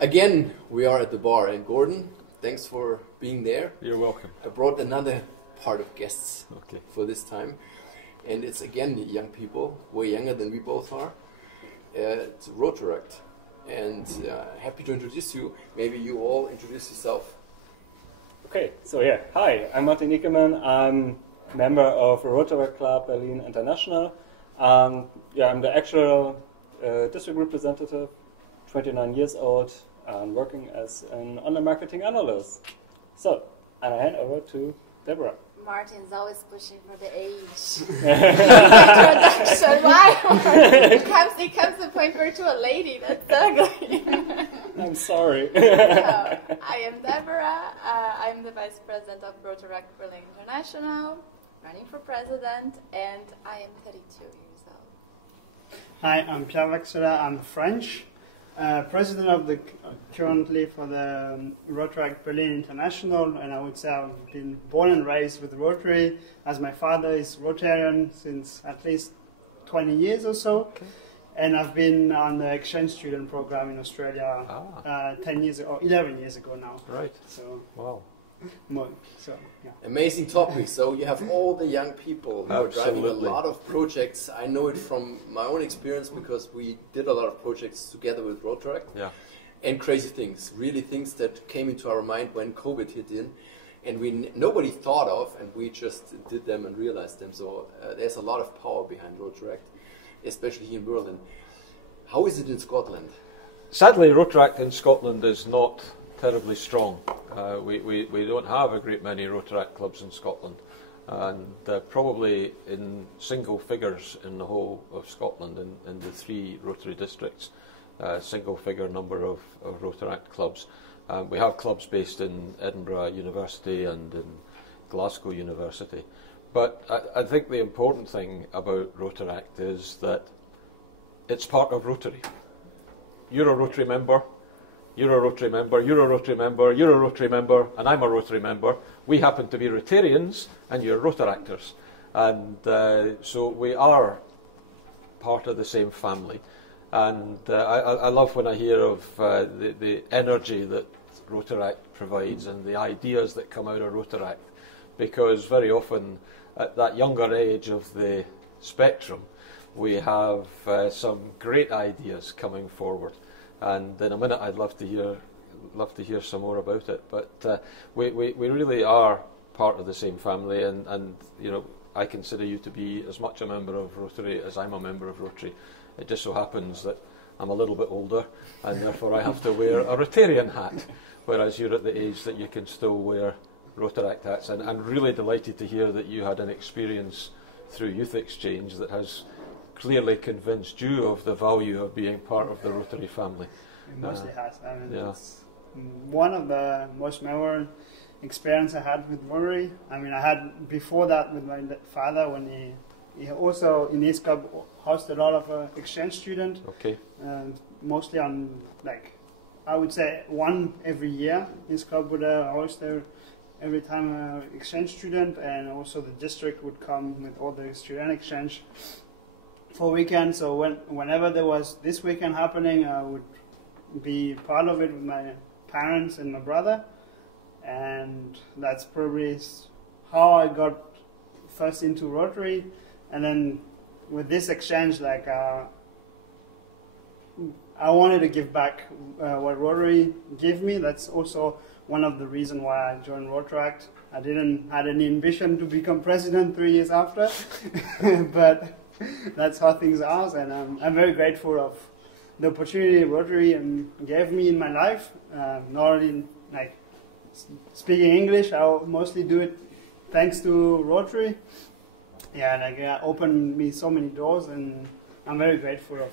Again, we are at the bar, and Gordon, thanks for being there. You're welcome. I brought another part of guests for this time, and it's again the young people, way younger than we both are. It's Rotaract, and happy to introduce you. Maybe you all introduce yourself. Okay, so yeah, hi, I'm Martin Ekelmann. I'm member of Rotaract Berlin International. Yeah, I'm the actual district representative, 29 years old, and working as an online marketing analyst. So, and I hand over to Débora. Martin's always pushing for the age. Introduction, why? It comes to the point where to a lady, that's ugly. I'm sorry. So, I am Débora. I'm the Vice President of Rotaract Berlin International, running for President, and I am 32 years old. Hi, I'm Pierre Vaxellaire. I'm French. President of the currently for the Rotaract Berlin International, and I would say I've been born and raised with Rotary, as my father is Rotarian since at least 20 years or so. Okay. And I've been on the exchange student program in Australia 10 years or 11 years ago now. Right. So wow. So, yeah. Amazing topic. So you have all the young people who are driving a lot of projects. I know it from my own experience because we did a lot of projects together with Rotaract. Yeah. And crazy things, really things that came into our mind when COVID hit in, and nobody thought of, and we just did them and realized them. So there's a lot of power behind Rotaract, especially here in Berlin. How is it in Scotland? Sadly, Rotaract in Scotland is not terribly strong. We don't have a great many Rotaract clubs in Scotland, and probably in single figures in the whole of Scotland, in the 3 Rotary districts, single figure number of Rotaract clubs. We have clubs based in Edinburgh University and in Glasgow University, but I think the important thing about Rotaract is that it's part of Rotary. You're a Rotary member, you're a Rotary member, you're a Rotary member, you're a Rotary member, and I'm a Rotary member. We happen to be Rotarians, and you're Rotaractors. And so we are part of the same family. And I love when I hear of the energy that Rotaract provides and the ideas that come out of Rotaract, because very often at that younger age of the spectrum, we have some great ideas coming forward. And in a minute, I'd love to hear some more about it. But we really are part of the same family, and you know, I consider you to be as much a member of Rotary as I'm a member of Rotary. It just so happens that I'm a little bit older, and therefore I have to wear a Rotarian hat, whereas you're at the age that you can still wear Rotaract hats. And I'm really delighted to hear that you had an experience through Youth Exchange that has clearly convinced you of the value of being part of the Rotary family. It mostly has. I mean, it's one of the most memorable experience I had with Rotary. I mean, I had before that with my father when he also in his club hosted a lot of exchange students. Okay. Mostly on, like, I would say one every year. His club would host every time exchange student, and also the district would come with all the student exchange for weekends. So whenever there was this weekend happening, I would be part of it with my parents and my brother, and that's probably how I got first into Rotary. And then with this exchange, like I wanted to give back what Rotary gave me. That's also one of the reasons why I joined Rotaract. I didn't had any ambition to become president 3 years after, but that's how things are, and I'm very grateful of the opportunity Rotary gave me in my life. Not only like speaking English, I mostly do it thanks to Rotary. Yeah, like opened me so many doors, and I'm very grateful of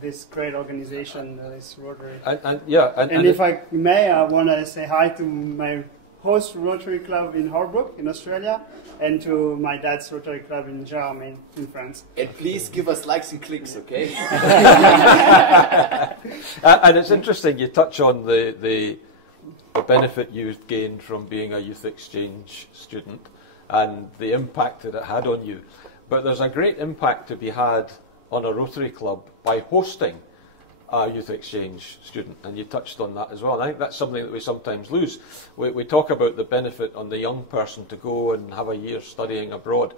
this great organization that is Rotary. And if I may, I want to say hi to my host Rotary Club in Holbrook in Australia, and to my dad's Rotary Club in Germany in France. And please give us likes and clicks, okay? And it's interesting you touch on the benefit you gained from being a youth exchange student and the impact that it had on you. But there's a great impact to be had on a Rotary club by hosting a youth exchange student, and you touched on that as well. And I think that's something that we sometimes lose. We talk about the benefit on the young person to go and have a year studying abroad,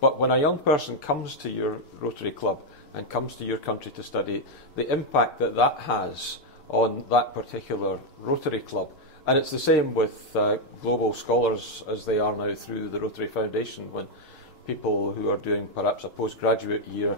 but when a young person comes to your Rotary Club and comes to your country to study, the impact that that has on that particular Rotary Club. And it's the same with global scholars as they are now through the Rotary Foundation, when people who are doing perhaps a postgraduate year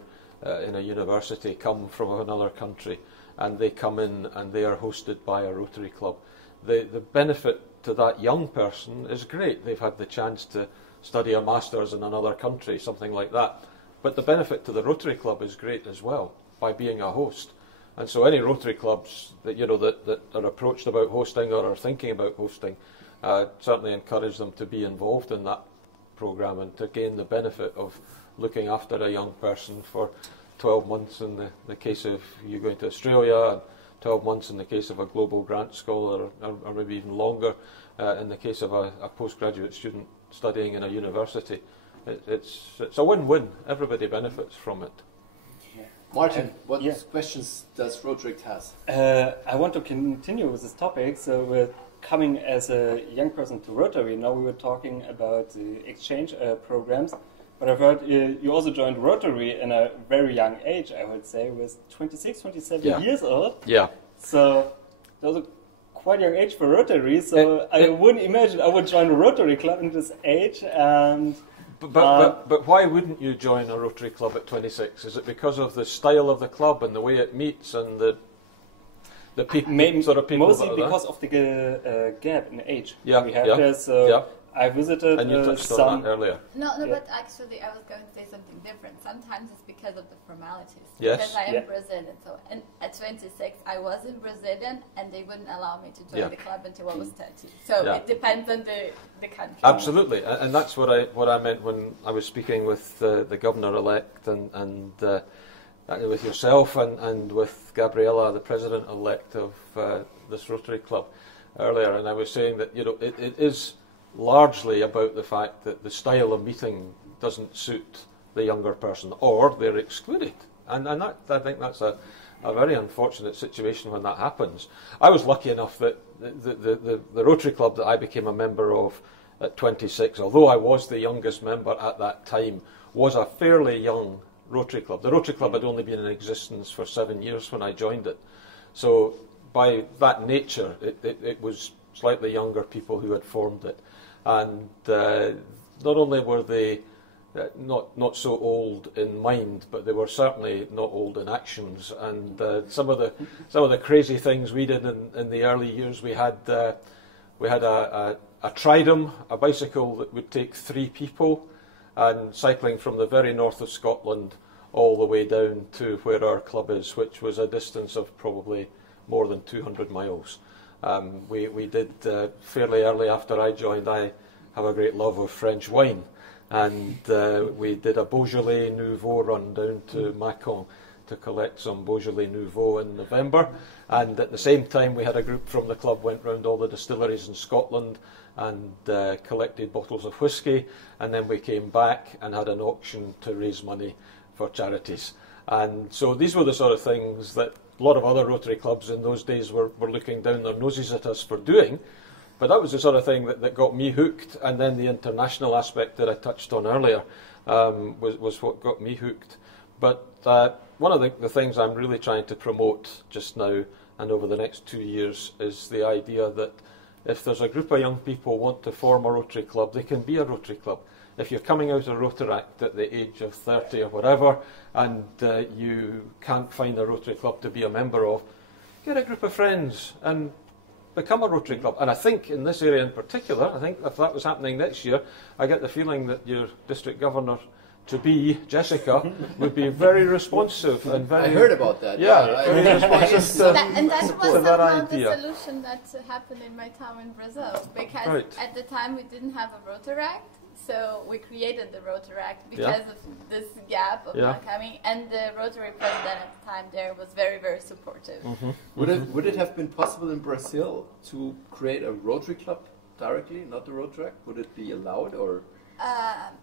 in a university come from another country, and they come in and they are hosted by a Rotary Club. The benefit to that young person is great. They've had the chance to study a master's in another country, something like that. But the benefit to the Rotary Club is great as well, by being a host. And so any Rotary clubs that that are approached about hosting or are thinking about hosting, certainly encourage them to be involved in that programme and to gain the benefit of looking after a young person for 12 months in the case of you going to Australia, and 12 months in the case of a global grant scholar, or maybe even longer in the case of a postgraduate student studying in a university. It's a win-win. Everybody benefits from it. Martin, what questions does Rotaract has? I want to continue with this topic. So with coming as a young person to Rotary, now we were talking about the exchange programs, but I've heard you also joined Rotary in a very young age, I would say, with 26, 27 years old. Yeah. So that was a quite young age for Rotary, so I wouldn't imagine I would join a Rotary club in this age. And But why wouldn't you join a Rotary Club at 26? Is it because of the style of the club and the way it meets and the people, sort of people? Mostly because of the gap in age we have there. So I visited and you touched on that earlier. No, but actually I was going to say something different. Sometimes it's because of the formalities. Yes. Because I am Brazilian. So at 26 I wasn't Brazilian and they wouldn't allow me to join the club until I was 30. So it depends on the country. Absolutely. And that's what I meant when I was speaking with the Governor-elect and with yourself and with Gabriella, the President-elect of this Rotary Club earlier. And I was saying that it is largely about the fact that the style of meeting doesn't suit the younger person, or they're excluded. And that, I think that's a very unfortunate situation when that happens. I was lucky enough that the Rotary Club that I became a member of at 26, although I was the youngest member at that time, was a fairly young Rotary Club. The Rotary Club had only been in existence for 7 years when I joined it. So by that nature, it was slightly younger people who had formed it. And not only were they not so old in mind, but they were certainly not old in actions. And some of the crazy things we did in the early years, we had a tridem, a bicycle that would take 3 people, and cycling from the very north of Scotland all the way down to where our club is, which was a distance of probably more than 200 miles. We did fairly early after I joined. I have a great love of French wine, and we did a Beaujolais Nouveau run down to Mâcon to collect some Beaujolais Nouveau in November. And at the same time, we had a group from the club went round all the distilleries in Scotland and collected bottles of whisky, and then we came back and had an auction to raise money for charities. And so these were the sort of things that a lot of other Rotary clubs in those days were looking down their noses at us for doing. But that was the sort of thing that got me hooked, and then the international aspect that I touched on earlier was what got me hooked. But one of the things I'm really trying to promote just now and over the next 2 years is the idea that if there's a group of young people who want to form a Rotary Club, they can be a Rotary Club. If you're coming out of Rotaract at the age of 30 or whatever, and you can't find a Rotary Club to be a member of, get a group of friends and become a Rotary Club. And I think in this area in particular, I think if that was happening next year, I get the feeling that your district governor to be, Jessica, would be very responsive and very... I heard about that. Very responsive and that was somehow the solution that happened in my town in Brazil. Because at the time we didn't have a Rotaract, so we created the Rotaract because of this gap of not coming. And the Rotary president at the time there was very, very supportive. Mm-hmm. Would it have been possible in Brazil to create a Rotary Club directly, not the Rotaract? Would it be allowed, or...?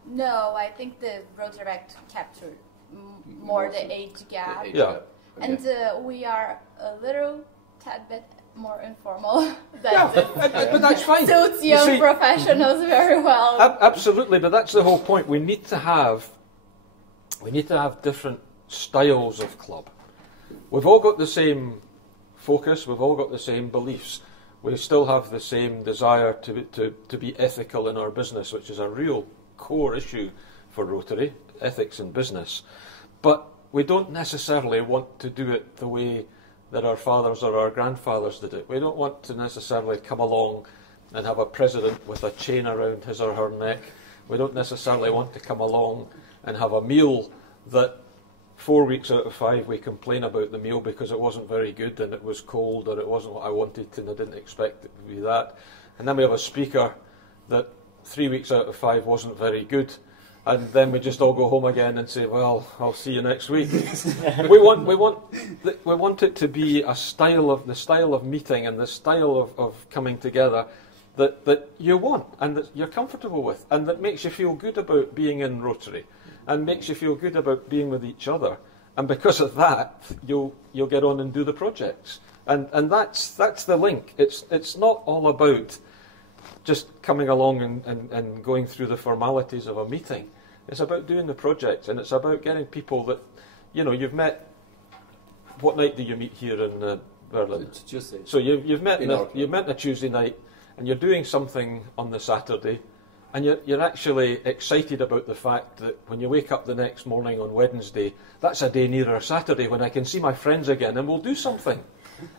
No, I think the Rotaract captured more the age gap. Okay. And we are a little tad bit more informal. But that's fine. Suits young professionals very well. Absolutely, but that's the whole point. We need to have different styles of club. We've all got the same focus. We've all got the same beliefs. We still have the same desire to be ethical in our business, which is a real core issue for Rotary, ethics in business. But we don't necessarily want to do it the way that our fathers or our grandfathers did it. We don't want to necessarily come along and have a president with a chain around his or her neck. We don't necessarily want to come along and have a meal that 4 weeks out of 5 we complain about the meal because it wasn't very good and it was cold or it wasn't what I wanted and I didn't expect it to be that. And then we have a speaker that 3 weeks out of 5 wasn't very good. And then we just all go home again and say, well, I'll see you next week. we want it to be the style of meeting and the style of coming together that you want and that you're comfortable with and that makes you feel good about being in Rotary and makes you feel good about being with each other. And because of that, you'll get on and do the projects. And that's the link. It's not all about just coming along and going through the formalities of a meeting. It's about doing the projects, and it's about getting people that, you've met. What night do you meet here in Berlin? It's Tuesday. So you've met on a Tuesday night, and you're doing something on the Saturday, and you're actually excited about the fact that when you wake up the next morning on Wednesday, that's a day nearer Saturday when I can see my friends again, and we'll do something.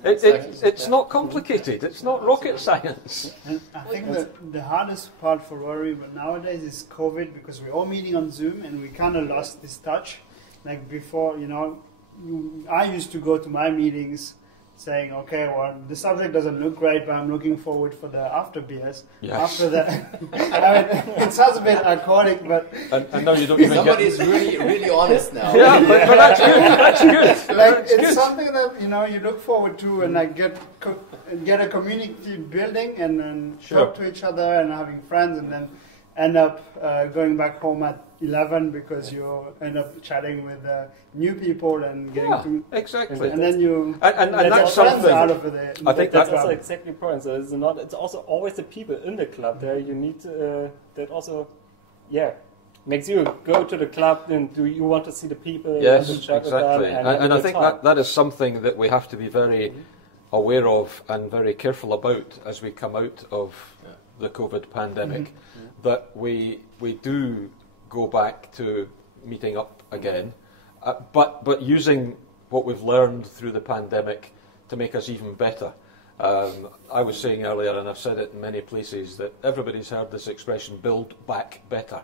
It's not complicated. It's not rocket science. I think the hardest part for Rotary nowadays is COVID, because we're all meeting on Zoom and we kind of lost this touch. Like before, I used to go to my meetings saying, okay, well, the subject doesn't look great, but I'm looking forward for the after beers. Yes. After the, it sounds a bit iconic, but and now you don't even somebody's really honest now. Yeah, but that's good. That's good. It's something that you look forward to, and get a community building, and then talk to each other and having friends, and then end up going back home at 11 because you end up chatting with new people and getting to exactly, and then you and that's something out of it. I think that's also exactly the point. So it's also always the people in the club there. You need that also, makes you go to the club. And do you want to see the people? Yes, and chat exactly. with them And I think that is something that we have to be very aware of and very careful about as we come out of the COVID pandemic. That we do go back to meeting up again, but using what we've learned through the pandemic to make us even better. I was saying earlier, and I've said it in many places, that everybody's heard this expression, build back better.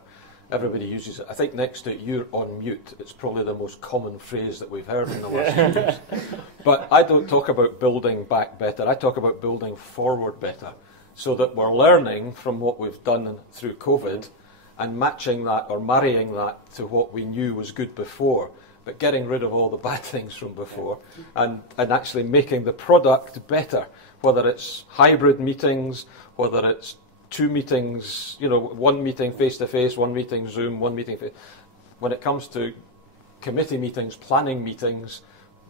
Everybody uses it. I think next to you're on mute, it's probably the most common phrase that we've heard in the last few years. But I don't talk about building back better, I talk about building forward better, so that we're learning from what we've done through COVID and matching that or marrying that to what we knew was good before, but getting rid of all the bad things from before and actually making the product better, whether it's hybrid meetings, whether it's 2 meetings, 1 meeting face-to-face, 1 meeting Zoom, 1 meeting when it comes to committee meetings, planning meetings,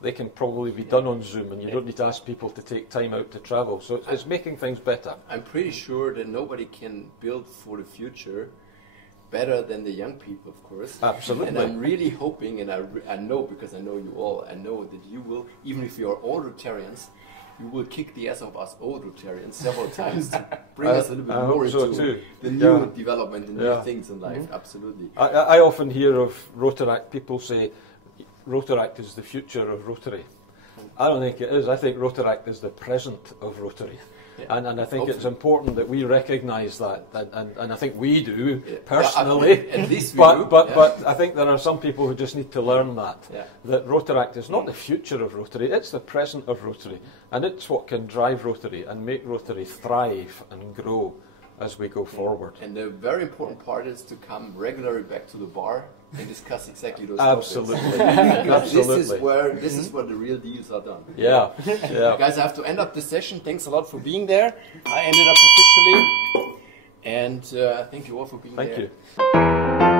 they can probably be done on Zoom, and you don't need to ask people to take time out to travel. So it's making things better. I'm pretty sure that nobody can build for the future better than the young people, of course. Absolutely. And I'm really hoping, and I know, because I know you all, I know that you will, even if you're all Rotarians, you will kick the ass of us old Rotarians several times to bring us a little bit more into the new development and new things in life. Absolutely. I often hear of Rotaract, people say, Rotaract is the future of Rotary. I don't think it is. I think Rotaract is the present of Rotary. Yeah. And I think it's important that we recognise that, and I think we do, personally. At least we do. But Yeah. I think there are some people who just need to learn that Rotaract is not the future of Rotary, it's the present of Rotary. And it's what can drive Rotary and make Rotary thrive and grow as we go forward. And the very important part is to come regularly back to the bar and discuss exactly those Absolutely. topics. Absolutely. This is where the real deals are done. Yeah. Guys, I have to end up the session. Thanks a lot for being there. I ended up officially. And thank you all for being there. Thank you.